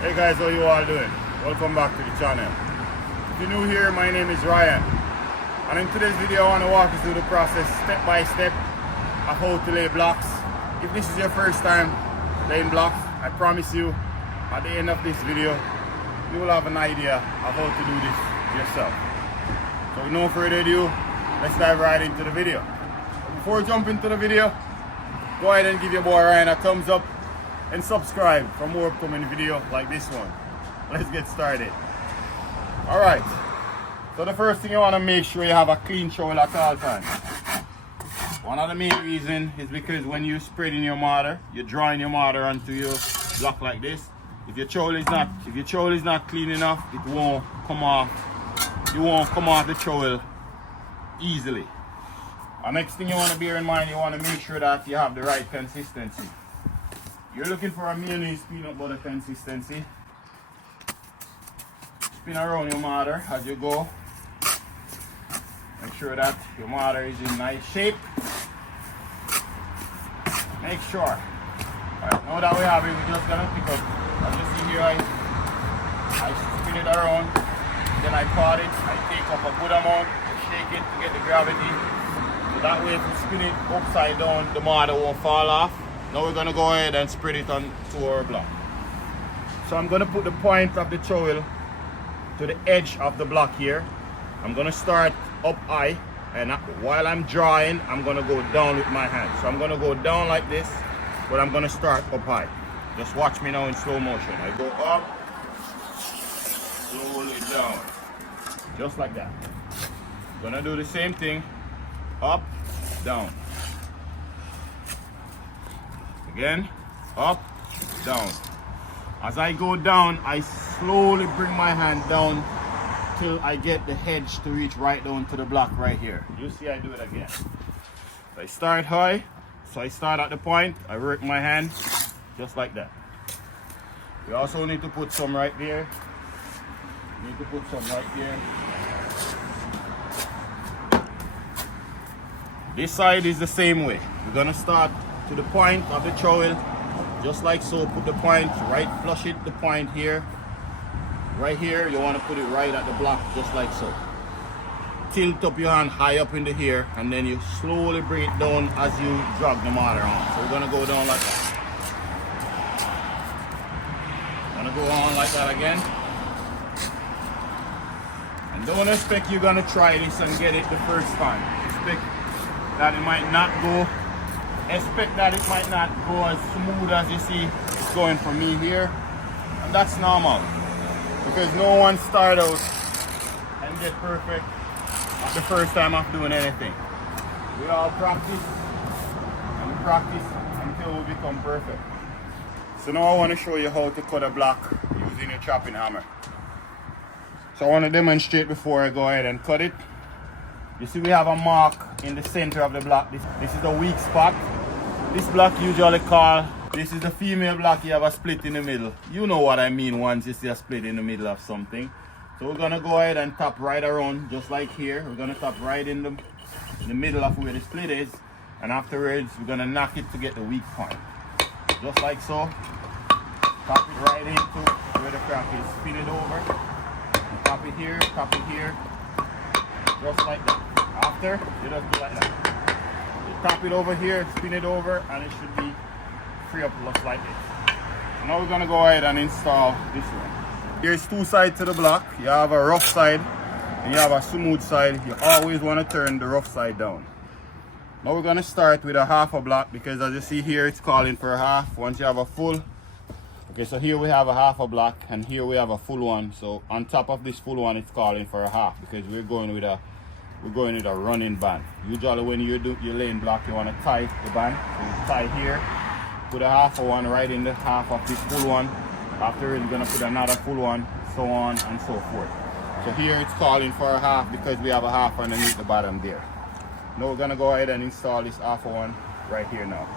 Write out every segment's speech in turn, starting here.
Hey guys, how you all doing? Welcome back to the channel. If you're new here, my name is Ryan, and in today's video I want to walk you through the process step by step of how to lay blocks. If this is your first time laying blocks, I promise you at the end of this video you will have an idea of how to do this yourself. So with no further ado, let's dive right into the video. But before we jump into the video, go ahead and give your boy Ryan a thumbs up and subscribe for more upcoming videos like this one. Let's get started. Alright, so the first thing you want to make sure you have a clean trowel at all times. One of the main reasons is because when you're spreading your mortar, you're drawing your mortar onto your block like this. If your trowel is not clean enough, it won't come off. You won't come off the trowel easily. The next thing you want to bear in mind, you want to make sure that you have the right consistency. You're looking for a mayonnaise peanut butter consistency. Spin around your mortar as you go. Make sure that your mortar is in nice shape. Make sure. Alright, now that we have it, we're just gonna pick up. As you see here, I spin it around, then I pot it. I take up a good amount, shake it to get the gravity. So that way, if you spin it upside down, the mortar won't fall off. Now we're going to go ahead and spread it onto our block. So I'm going to put the point of the trowel to the edge of the block here. I'm going to start up high, and while I'm drawing, I'm going to go down with my hand. So I'm going to go down like this, but I'm going to start up high. Just watch me now in slow motion. I go up, slowly down, just like that. I'm going to do the same thing, up, down. Again, up, down. As I go down, I slowly bring my hand down till I get the edge to reach right down to the block right here. You see I do it again. So I start high, so I start at the point, I work my hand just like that. We also need to put some right there. This side is the same way. We're gonna start to the point of the trowel, just like so. Put the point right, flush it, the point here. Right here, you want to put it right at the block, just like so. Tilt up your hand high up into here, and then you slowly bring it down as you drag the mortar on. So we're gonna go down like that. Gonna go on like that again. And don't expect you're gonna try this and get it the first time. Expect that it might not go as smooth as you see it's going for me here, and that's normal because no one start out and get perfect at the first time of doing anything. We all practice and practice until we become perfect. So now I want to show you how to cut a block using your chopping hammer. So I want to demonstrate before I go ahead and cut it. You see we have a mark in the center of the block. This is the weak spot. This block usually called, this is the female block, you have a split in the middle. You know what I mean once you see a split in the middle of something. So we're going to go ahead and tap right around, just like here. We're going to tap right in the middle of where the split is. And afterwards, we're going to knock it to get the weak point. Just like so. Tap it right into where the crack is. Spin it over. Tap it here, just like that. After, you just do like that. You tap it over here, spin it over, and it should be free up just like this. So now we're gonna go ahead and install this one. There's two sides to the block. You have a rough side and you have a smooth side. You always want to turn the rough side down. Now we're gonna start with a half a block because as you see here, it's calling for a half. Once you have a full, okay, so here we have a half a block and here we have a full one. So on top of this full one, it's calling for a half because we're going with a running band. Usually when you're laying block, you want to tie the band. So you tie here, put a half of one right in the half of this full one. After you're gonna put another full one, so on and so forth. So here it's calling for a half because we have a half underneath the bottom there. Now we're gonna go ahead and install this half of one right here now.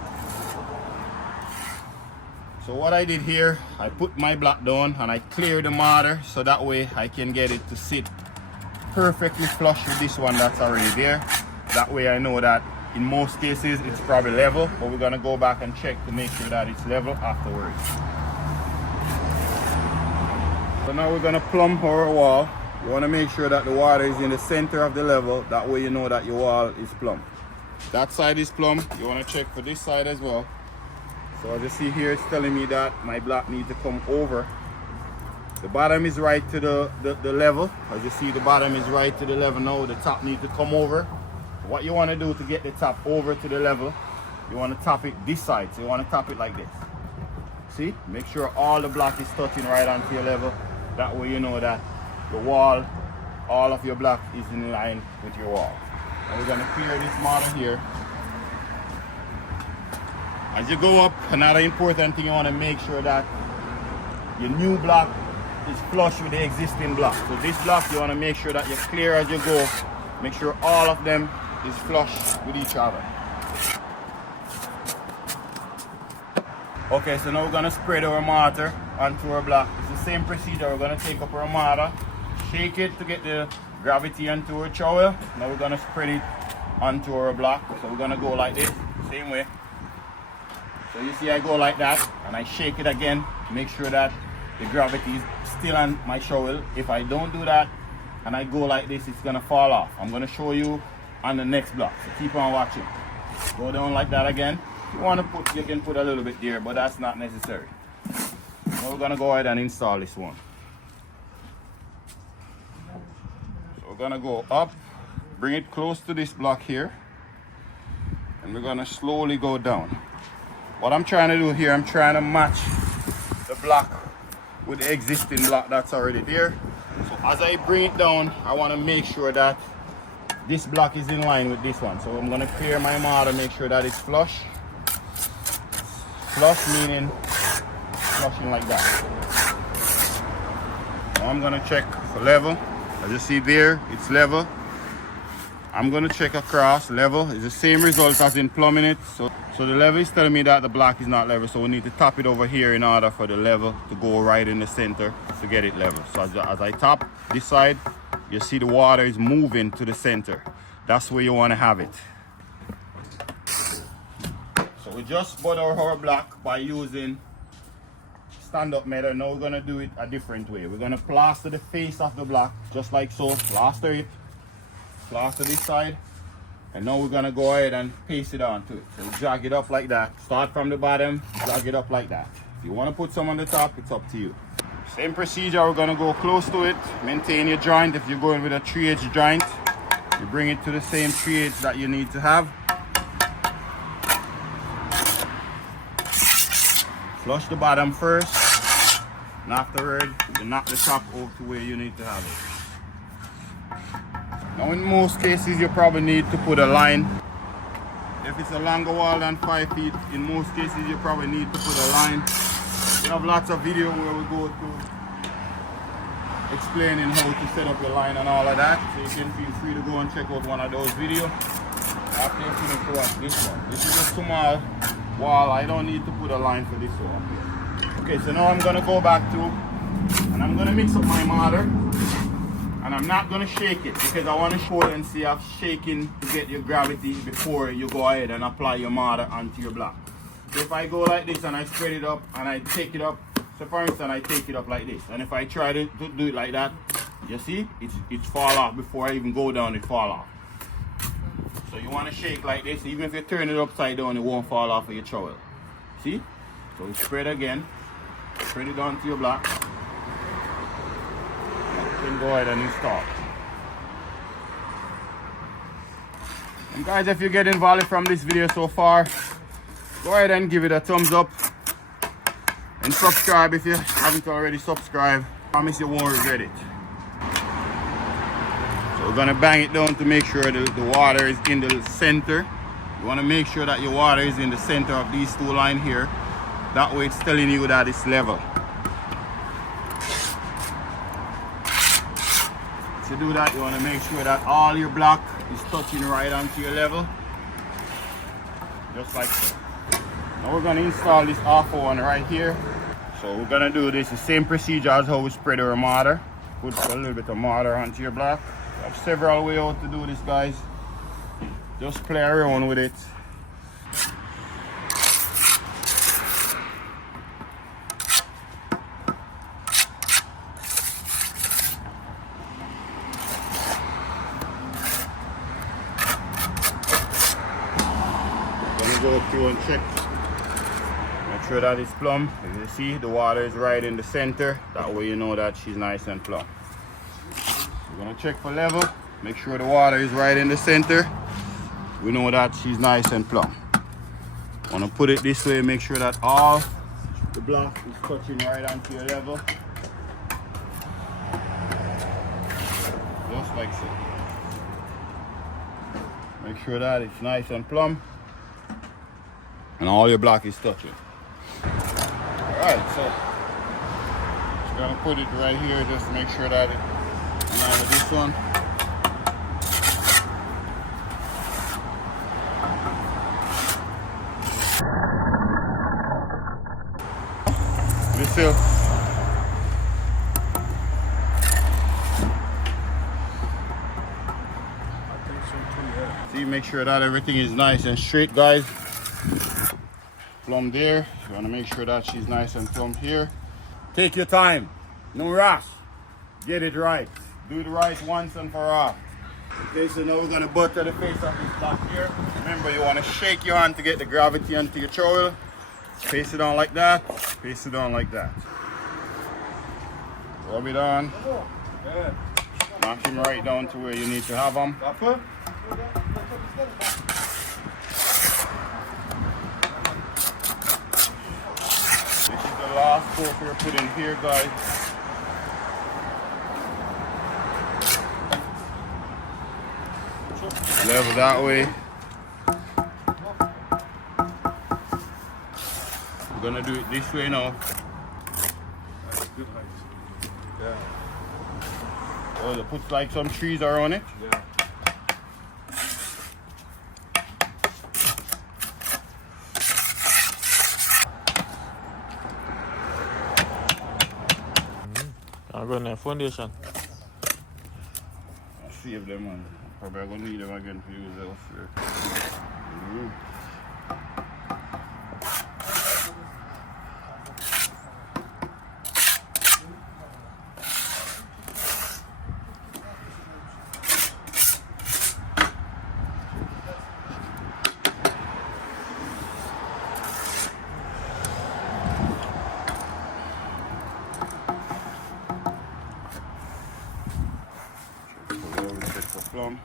So what I did here, I put my block down and I clear the mortar so that way I can get it to sit perfectly flush with this one that's already there. That way I know that in most cases it's probably level, but we're gonna go back and check to make sure that it's level afterwards. So now we're gonna plumb our wall. You wanna make sure that the water is in the center of the level. That way you know that your wall is plumb. That side is plumb. You wanna check for this side as well. So as you see here, it's telling me that my block needs to come over. The bottom is right to the level. As you see, the bottom is right to the level now. The top needs to come over. What you wanna do to get the top over to the level, you wanna top it this side. So you wanna top it like this. See? Make sure all the block is touching right onto your level. That way you know that the wall, all of your block is in line with your wall. And we're gonna clear this model here. As you go up, another important thing, you wanna make sure that your new block is flush with the existing block. So this block, you wanna make sure that you clear as you go. Make sure all of them is flush with each other. Okay, so now we're gonna spread our mortar onto our block. It's the same procedure. We're gonna take up our mortar, shake it to get the gravity onto our trowel. Now we're gonna spread it onto our block. So we're gonna go like this, same way. So you see I go like that, and I shake it again, make sure that the gravity is still on my trowel. If I don't do that, and I go like this, it's gonna fall off. I'm gonna show you on the next block, so keep on watching. Go down like that again. If you want to put, you can put a little bit there, but that's not necessary. Now we're gonna go ahead and install this one. So we're gonna go up, bring it close to this block here, and we're gonna slowly go down. What I'm trying to do here, I'm trying to match the block with the existing block that's already there. So as I bring it down, I want to make sure that this block is in line with this one. So I'm going to clear my mortar, make sure that it's flush. Flush meaning flushing like that. Now I'm going to check for level. As you see there, it's level. I'm going to check across level. It's the same result as in plumbing it. So the level is telling me that the block is not level. So we need to top it over here in order for the level to go right in the center to get it level. So as I top this side, you see the water is moving to the center. That's where you want to have it. So we just butt our block by using stand-up method. Now we're going to do it a different way. We're going to plaster the face of the block just like so. Plaster it. Plaster this side, and now we're gonna go ahead and paste it onto it. So drag it up like that. Start from the bottom, drag it up like that. If you want to put some on the top, it's up to you. Same procedure, we're gonna go close to it. Maintain your joint. If you're going with a 3/8 joint, you bring it to the same 3/8 that you need to have. Flush the bottom first, and afterward, you knock the top over to where you need to have it. Now in most cases you probably need to put a line. If it's a longer wall than 5 feet, in most cases you probably need to put a line. We have lots of video where we go through explaining how to set up your line and all of that. So you can feel free to go and check out one of those videos after you finish to watch this one. This is a small wall. I don't need to put a line for this one. Okay, so now I'm gonna go back to, and I'm gonna mix up my mortar. And I'm not going to shake it because I want to show and see of shaking to get your gravity before you go ahead and apply your mortar onto your block. So if I go like this and I spread it up and I take it up, so for instance I take it up like this, and if I try to do it like that, you see it's fall off. Before I even go down, it fall off. So you want to shake like this. Even if you turn it upside down, it won't fall off of your trowel. See? So we spread again, spread it onto your block. Then go ahead and install. And guys, if you're getting value from this video so far, go ahead and give it a thumbs up and subscribe if you haven't already subscribed. I promise you won't regret it. So we're gonna bang it down to make sure the water is in the center. You want to make sure that your water is in the center of these two lines here. That way it's telling you that it's level. To do that, you want to make sure that all your block is touching right onto your level, just like so. Now we're going to install this awful one right here. So we're going to do this the same procedure as how we spread our mortar. Put a little bit of mortar onto your block. We have several ways how to do this, guys. Just play around with it. go through and check. Make sure that it's plumb. As you see, the water is right in the center. That way you know that she's nice and plumb. We're gonna check for level. Make sure the water is right in the center. We know that she's nice and plumb. Wanna put it this way, make sure that all the block is touching right onto your level. Just like so. Make sure that it's nice and plumb. And all your block is touching. Alright, so just gonna put it right here just to make sure that it's in line with this one. Still. See, make sure that everything is nice and straight, guys. Plumb there. You want to make sure that she's nice and plumb here. Take your time. No rush. Get it right. Do it right once and for all. Okay, so now we're going to butter the face of this block here. Remember, you want to shake your hand to get the gravity onto your trowel. Paste it on like that. Paste it on like that. Rub it on. Knock him right down to where you need to have him. This is the last coat we're putting here, guys. Level that way. We're gonna do it this way now. That's good height. Yeah. Oh, they put like some trees around it. Yeah. I'm going to foundation. I'll save them, man. Probably gonna need them again for use elsewhere. Plumb.